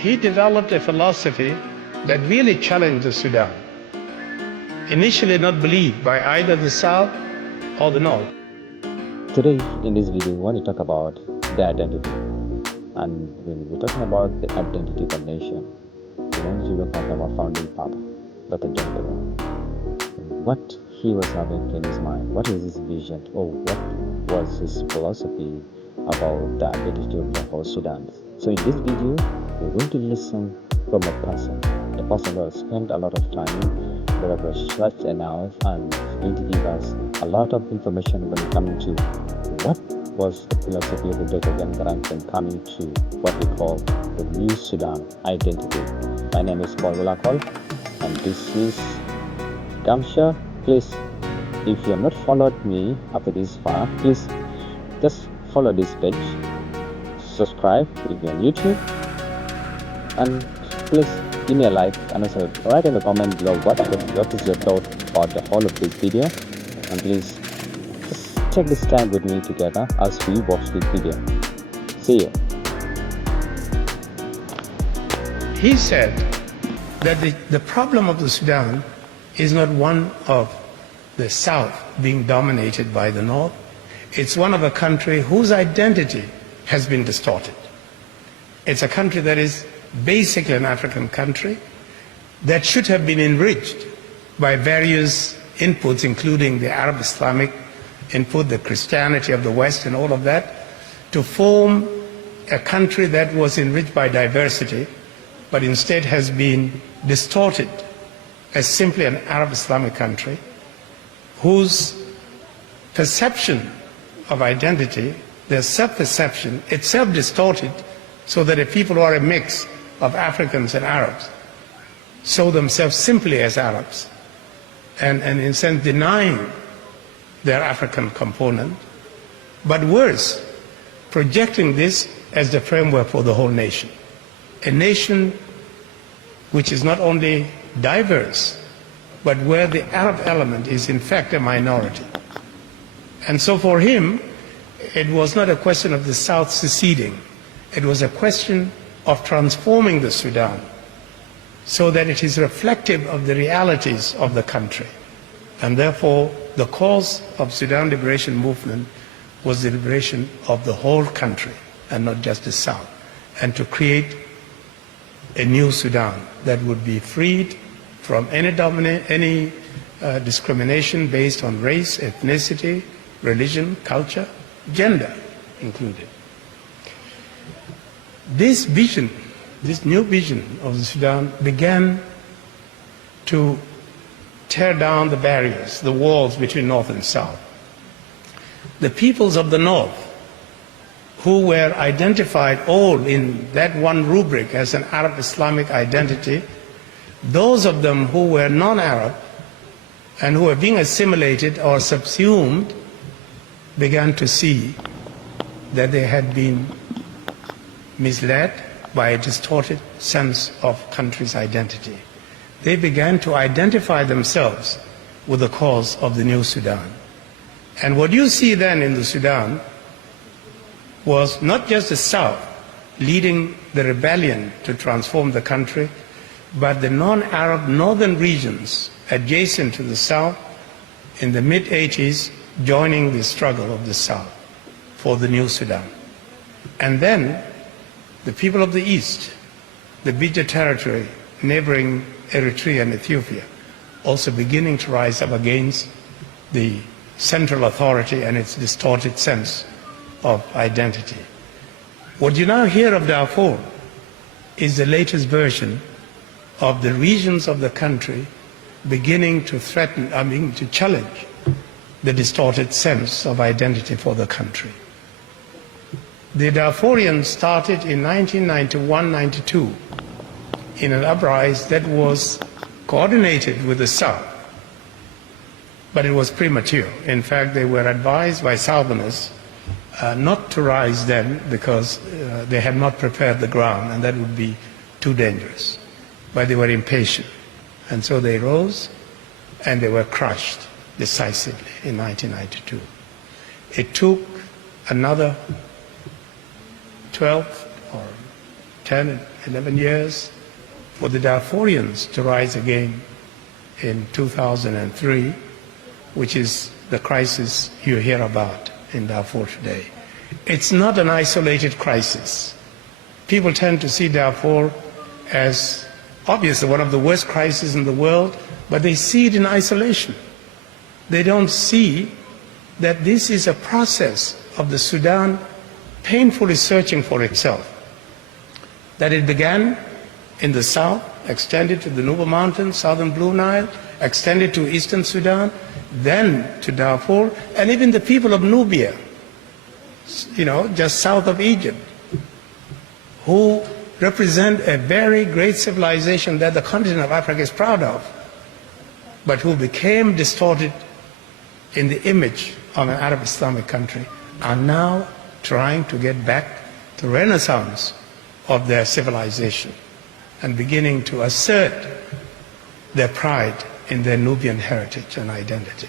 He developed a philosophy that really challenged the Sudan, initially not believed by either the South or the North. Today, in this video, we want to talk about the identity. And when we're talking about the identity of a nation, we want to look at our founding father, Dr. Garang de Mabior. What he was having in his mind, what is his vision, or what was his philosophy about the identity of the whole Sudan. So in this video, we're going to listen from a person who has spent a lot of time, that have researched and now, and is going to give us a lot of information when it comes to what was the philosophy of the Dr. Garang when coming to what we call the new Sudan identity. My name is Paul Wilakol, and this is Gamsha. Please, if you have not followed me after this far, please just follow this page, subscribe if you're on YouTube, and please give me a like, and also write in the comment below what is your thought about the whole of this video. And please just take this time with me together as we watch this video. See you. He said that the problem of the Sudan is not one of the South being dominated by the North. It's one of a country whose identity has been distorted. It's a country that is basically an African country that should have been enriched by various inputs, including the Arab Islamic input, the Christianity of the West and all of that, to form a country that was enriched by diversity, but instead has been distorted as simply an Arab Islamic country whose perception of identity, their self-perception, itself distorted, so that the people who are a mix of Africans and Arabs saw themselves simply as Arabs, and in a sense denying their African component, but worse, projecting this as the framework for the whole nation. A nation which is not only diverse, but where the Arab element is in fact a minority. And so for him, it was not a question of the South seceding. It was a question of transforming the Sudan so that it is reflective of the realities of the country. And therefore, the cause of Sudan liberation movement was the liberation of the whole country and not just the South, and to create a new Sudan that would be freed from any discrimination based on race, ethnicity, religion, culture, gender included. This vision, this new vision of the Sudan began to tear down the barriers, the walls between North and South. The peoples of the North, who were identified all in that one rubric as an Arab Islamic identity, those of them who were non-Arab and who were being assimilated or subsumed began to see that they had been misled by a distorted sense of country's identity. They began to identify themselves with the cause of the new Sudan. And what you see then in the Sudan was not just the South leading the rebellion to transform the country, but the non-Arab northern regions adjacent to the South in the mid-80s joining the struggle of the South for the new Sudan. And then the people of the East, the Bija territory neighboring Eritrea and Ethiopia, also beginning to rise up against the central authority and its distorted sense of identity. What you now hear of Darfur is the latest version of the regions of the country beginning to threaten, to challenge the distorted sense of identity for the country. The Darfurians started in 1991-92 in an uprising that was coordinated with the South, but it was premature. In fact, they were advised by Southerners not to rise then because they had not prepared the ground and that would be too dangerous. But they were impatient. And so they rose and they were crushed decisively in 1992. It took another 12 or 10, 11 years, for the Darfurians to rise again in 2003, which is the crisis you hear about in Darfur today. It's not an isolated crisis. People tend to see Darfur as obviously one of the worst crises in the world, but they see it in isolation. They don't see that this is a process of the Sudan painfully searching for itself, that it began in the south, extended to the Nuba Mountains, southern Blue Nile, extended to eastern Sudan, then to Darfur, and even the people of Nubia, just south of Egypt, who represent a very great civilization that the continent of Africa is proud of, but who became distorted in the image of an Arab Islamic country, are now trying to get back the renaissance of their civilization and beginning to assert their pride in their Nubian heritage and identity.